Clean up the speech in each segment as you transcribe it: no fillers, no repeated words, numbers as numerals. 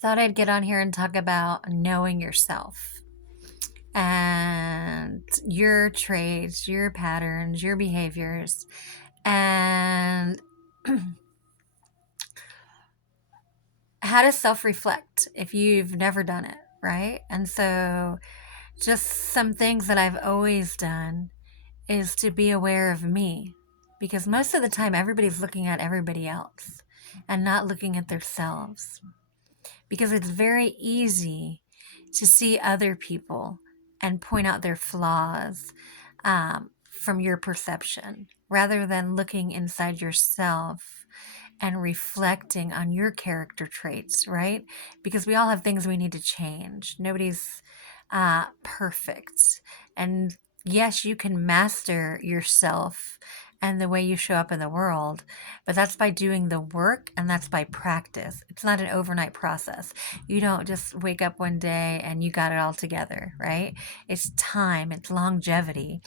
Thought I'd get on here and talk about knowing yourself and your traits, your patterns, your behaviors, and how to self reflect if you've never done it, right? And so, just some things that I've always done is to be aware of me because most of the time everybody's looking at everybody else and not looking at themselves. Because it's very easy to see other people and point out their flaws from your perception rather than looking inside yourself and reflecting on your character traits, right? Because we all have things we need to change. Nobody's perfect. And yes, you can master yourself and the way you show up in the world, but that's by doing the work and that's by practice. It's not an overnight process. You don't just wake up one day and you got it all together, right? It's time, it's longevity,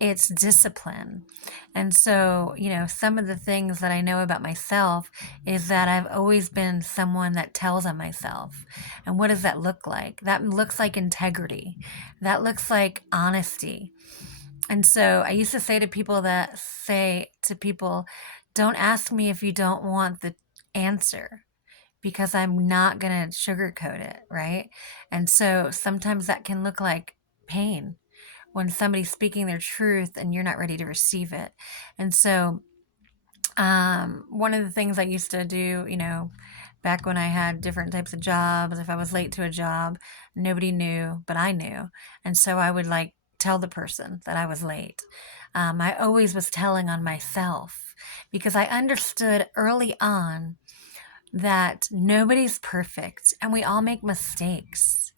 it's discipline. And so, some of the things that I know about myself is that I've always been someone that tells on myself. And what does that look like? That looks like integrity. That looks like honesty. And so I used to say to people, don't ask me if you don't want the answer because I'm not going to sugarcoat it, right? And so sometimes that can look like pain when somebody's speaking their truth and you're not ready to receive it. And so, one of the things I used to do, back when I had different types of jobs, if I was late to a job, nobody knew, but I knew. And so I would like tell the person that I was late. I always was telling on myself because I understood early on that nobody's perfect and we all make mistakes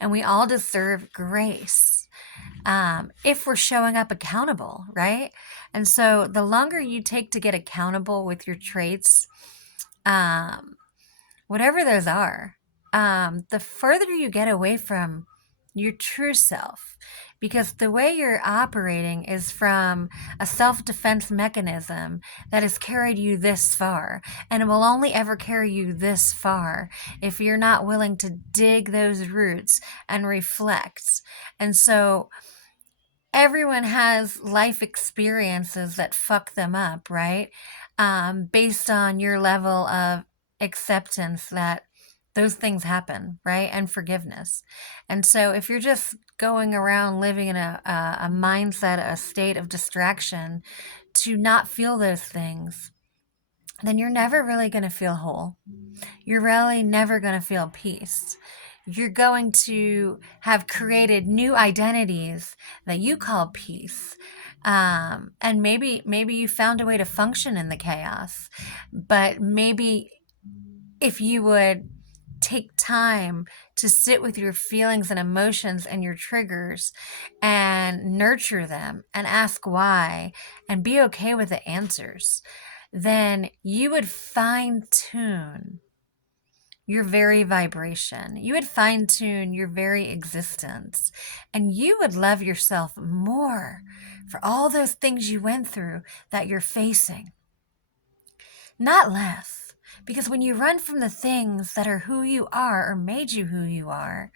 and we all deserve grace if we're showing up accountable, right? And so the longer you take to get accountable with your traits, um, whatever those are, the further you get away from your true self. Because the way you're operating is from a self defense mechanism that has carried you this far. And it will only ever carry you this far if you're not willing to dig those roots and reflect. And so, everyone has life experiences that fuck them up, right? Based on your level of acceptance that those things happen, right? And forgiveness. And so if you're just going around living in a mindset, a state of distraction to not feel those things, then you're never really going to feel whole. You're really never going to feel peace. You're going to have created new identities that you call peace. And maybe you found a way to function in the chaos. But maybe if you would take time to sit with your feelings and emotions and your triggers and nurture them and ask why and be okay with the answers, then you would fine tune your very vibration. You would fine tune your very existence. And you would love yourself more for all those things you went through that you're facing, not less. Because when you run from the things that are who you are or made you who you are,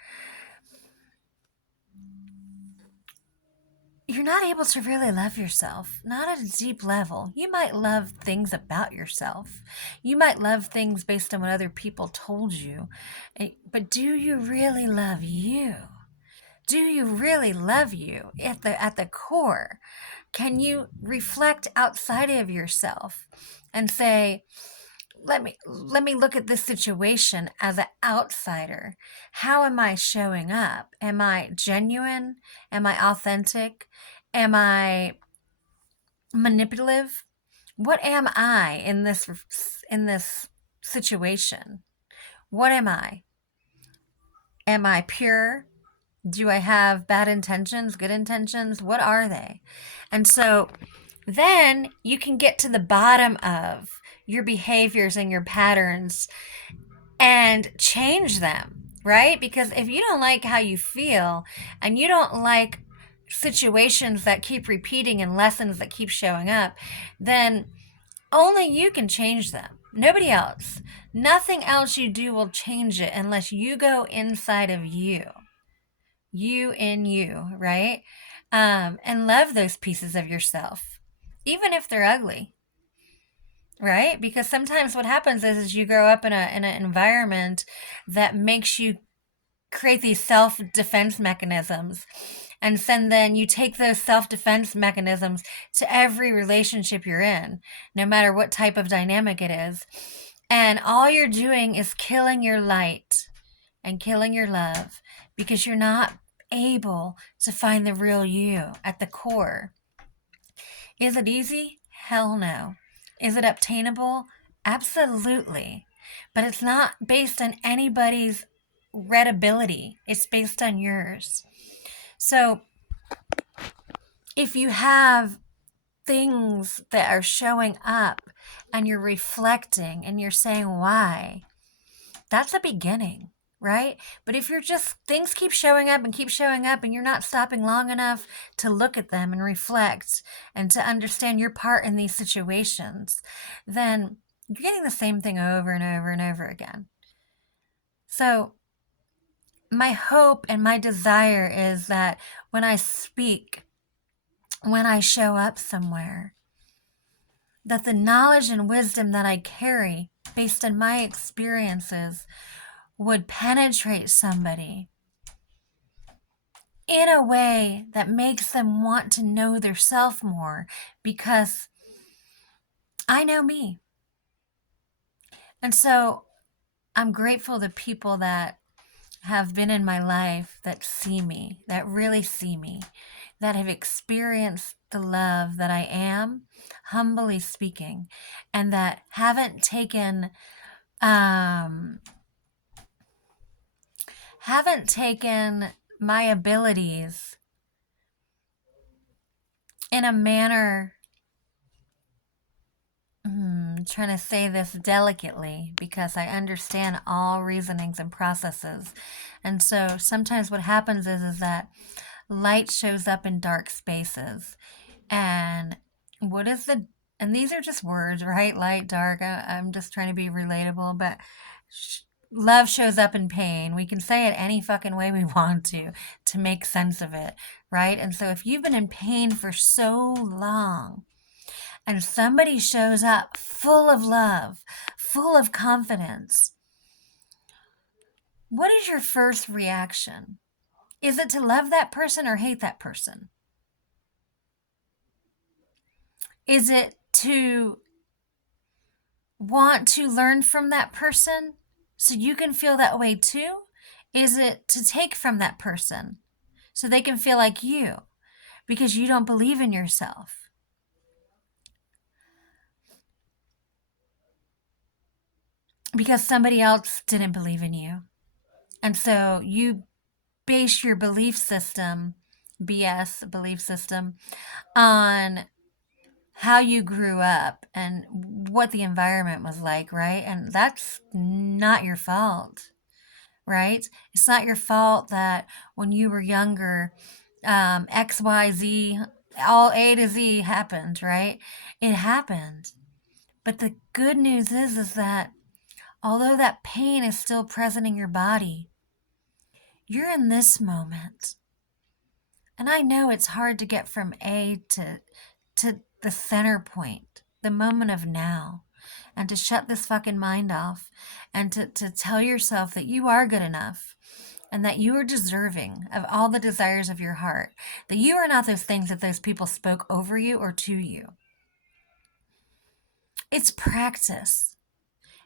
you're not able to really love yourself, not at a deep level. You might love things about yourself. You might love things based on what other people told you. But do you really love you? Do you really love you at the core? Can you reflect outside of yourself and say, let me look at this situation as an outsider. How am I showing up? Am I genuine? Am I authentic? Am I manipulative? What am I in this situation? What am I? Am I pure? Do I have bad intentions, good intentions? What are they? And so then you can get to the bottom of your behaviors and your patterns and change them, right? Because if you don't like how you feel and you don't like situations that keep repeating and lessons that keep showing up, then only you can change them. Nobody else. Nothing else you do will change it unless you go inside of you. You in you, right? And love those pieces of yourself, even if they're ugly, right? Because sometimes what happens is you grow up in an environment that makes you create these self-defense mechanisms, and then you take those self-defense mechanisms to every relationship you're in, no matter what type of dynamic it is, and all you're doing is killing your light and killing your love because you're not able to find the real you at the core. Is it easy? Hell no. Is it obtainable? Absolutely. But it's not based on anybody's readability, it's based on yours. So if you have things that are showing up and you're reflecting and you're saying why, that's a beginning, right? But if you're just, things keep showing up and keep showing up and you're not stopping long enough to look at them and reflect and to understand your part in these situations, then you're getting the same thing over and over and over again. So my hope and my desire is that when I speak, when I show up somewhere, that the knowledge and wisdom that I carry based on my experiences would penetrate somebody in a way that makes them want to know their self more, because I know me. And so I'm grateful to people that have been in my life that see me, that really see me, that have experienced the love that I am, humbly speaking, and that um, haven't taken my abilities in a manner, trying to say this delicately because I understand all reasonings and processes. And so sometimes what happens is that light shows up in dark spaces. And what is the, and these are just words, right? Light, dark. I'm just trying to be relatable, but love shows up in pain. We can say it any fucking way we want to make sense of it, right? And so if you've been in pain for so long, and somebody shows up full of love, full of confidence, what is your first reaction? Is it to love that person or hate that person? Is it to want to learn from that person so you can feel that way too? Is it to take from that person so they can feel like you because you don't believe in yourself? Because somebody else didn't believe in you. And so you base your belief system, BS belief system, on how you grew up and what the environment was like, right? And that's not your fault, right? It's not your fault that when you were younger, XYZ, all A to Z happened, right? It happened. But the good news is that although that pain is still present in your body, you're in this moment. And I know it's hard to get from A to the center point, the moment of now, and to shut this fucking mind off and to tell yourself that you are good enough and that you are deserving of all the desires of your heart, that you are not those things that those people spoke over you or to you. It's practice.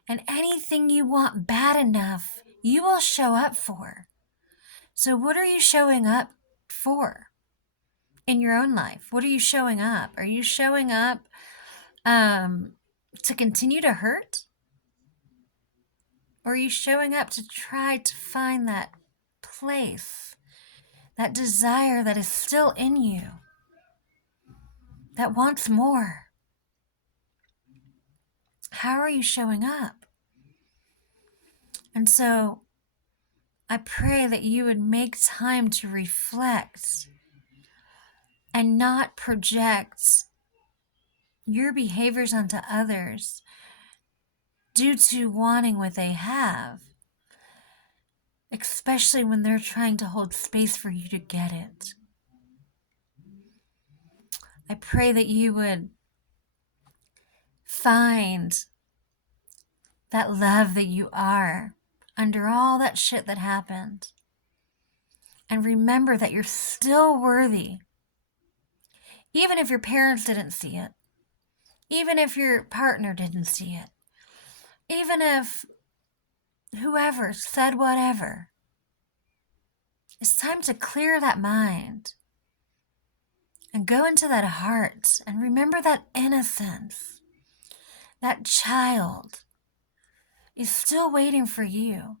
And anything you want bad enough, you will show up for. So what are you showing up for in your own life? What are you showing up? Are you showing up to continue to hurt? Or are you showing up to try to find that place, that desire that is still in you, that wants more? How are you showing up? And so I pray that you would make time to reflect and not project your behaviors onto others due to wanting what they have, especially when they're trying to hold space for you to get it. I pray that you would find that love that you are under all that shit that happened. And remember that you're still worthy. Even if your parents didn't see it. Even if your partner didn't see it. Even if whoever said whatever. It's time to clear that mind and go into that heart and remember that innocence. That child is still waiting for you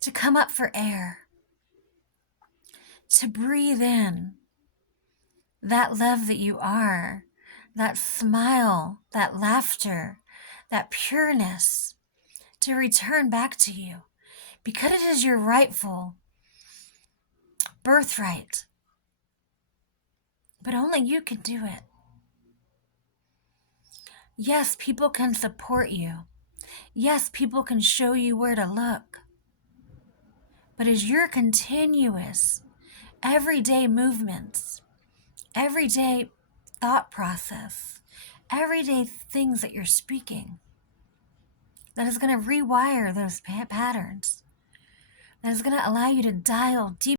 to come up for air, to breathe in that love that you are, that smile, that laughter, that pureness, to return back to you, because it is your rightful birthright. But only you can do it. Yes, people can support you. Yes, people can show you where to look. But as your continuous, everyday movements, everyday thought process, everyday things that you're speaking, that is going to rewire those patterns, that is going to allow you to dial deep